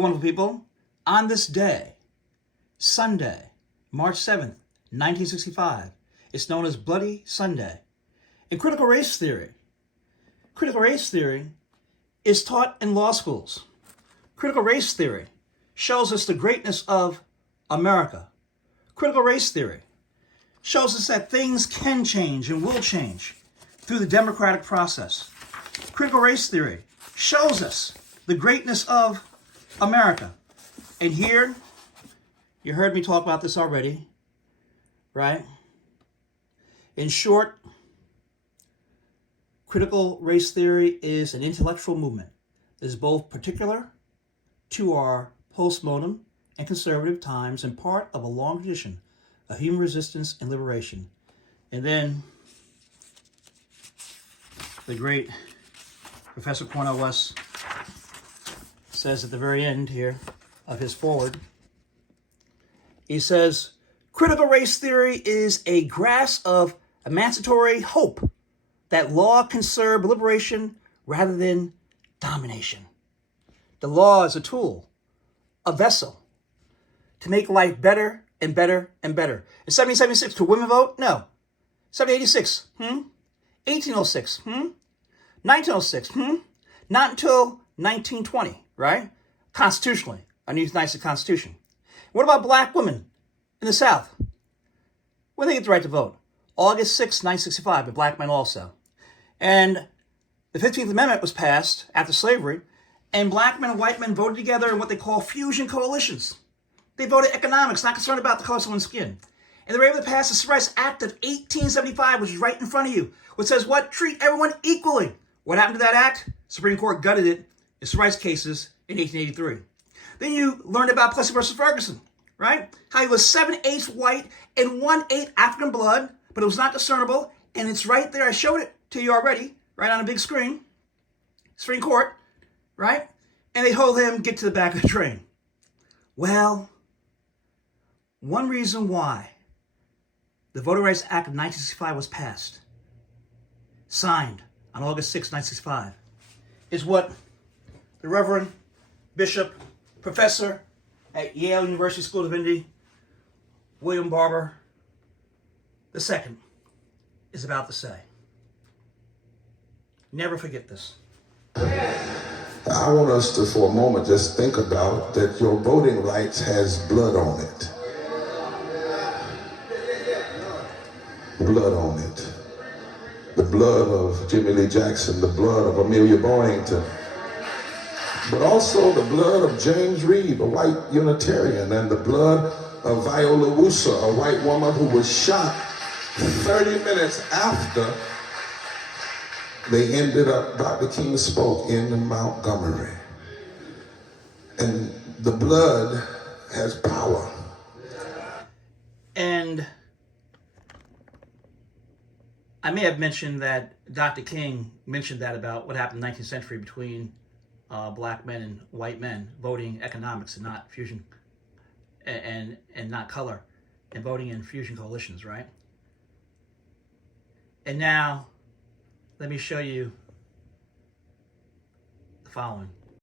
Wonderful people, on this day, Sunday, March 7th, 1965, it's known as Bloody Sunday. In critical race theory is taught in law schools. Critical race theory shows us the greatness of America. Critical race theory shows us that things can change and will change through the democratic process. Critical race theory shows us the greatness of America. And here, you heard me talk about this already, right? In short, critical race theory is an intellectual movement that is both particular to our postmodern and conservative times and part of a long tradition of human resistance and liberation. And then the great Professor Cornel West says at the very end here of his foreword, he says, critical race theory is a grasp of emancipatory hope that law can serve liberation rather than domination. The law is a tool, a vessel, to make life better and better and better. In 1776, could women vote? No. 1786, 1806, 1906, Not until 1920, right? Constitutionally, under the United States Constitution. What about black women in the South? When they get the right to vote? August 6, 1965, but black men also. And the 15th Amendment was passed after slavery, and black men and white men voted together in what they call fusion coalitions. They voted economics, not concerned about the color of someone's skin. And they were able to pass the Civil Rights Act of 1875, which is right in front of you, which says what? Treat everyone equally. What happened to that act? Supreme Court gutted it in civil rights cases in 1883. Then you learned about Plessy versus Ferguson, right? How he was 7/8 white and 1/8 African blood, but it was not discernible. And it's right there. I showed it to you already, right on a big screen. Supreme Court, right? And they told him, get to the back of the train. Well, one reason why the Voting Rights Act of 1965 was passed, signed on August 6, 1965, is what the Reverend Bishop, Professor at Yale University School of Divinity, William Barber II, is about to say. Never forget this. I want us to, for a moment, just think about that your voting rights has blood on it. Blood on it. The blood of Jimmy Lee Jackson, the blood of Amelia Boynton, but also the blood of James Reeb, a white Unitarian, and the blood of Viola Woosa, a white woman who was shot 30 minutes after they ended up, Dr. King spoke, in Montgomery. And the blood has power. And I may have mentioned that Dr. King mentioned that about what happened in the 19th century between black men and white men voting economics and not fusion and not color, and voting in fusion coalitions, right? And now, let me show you the following.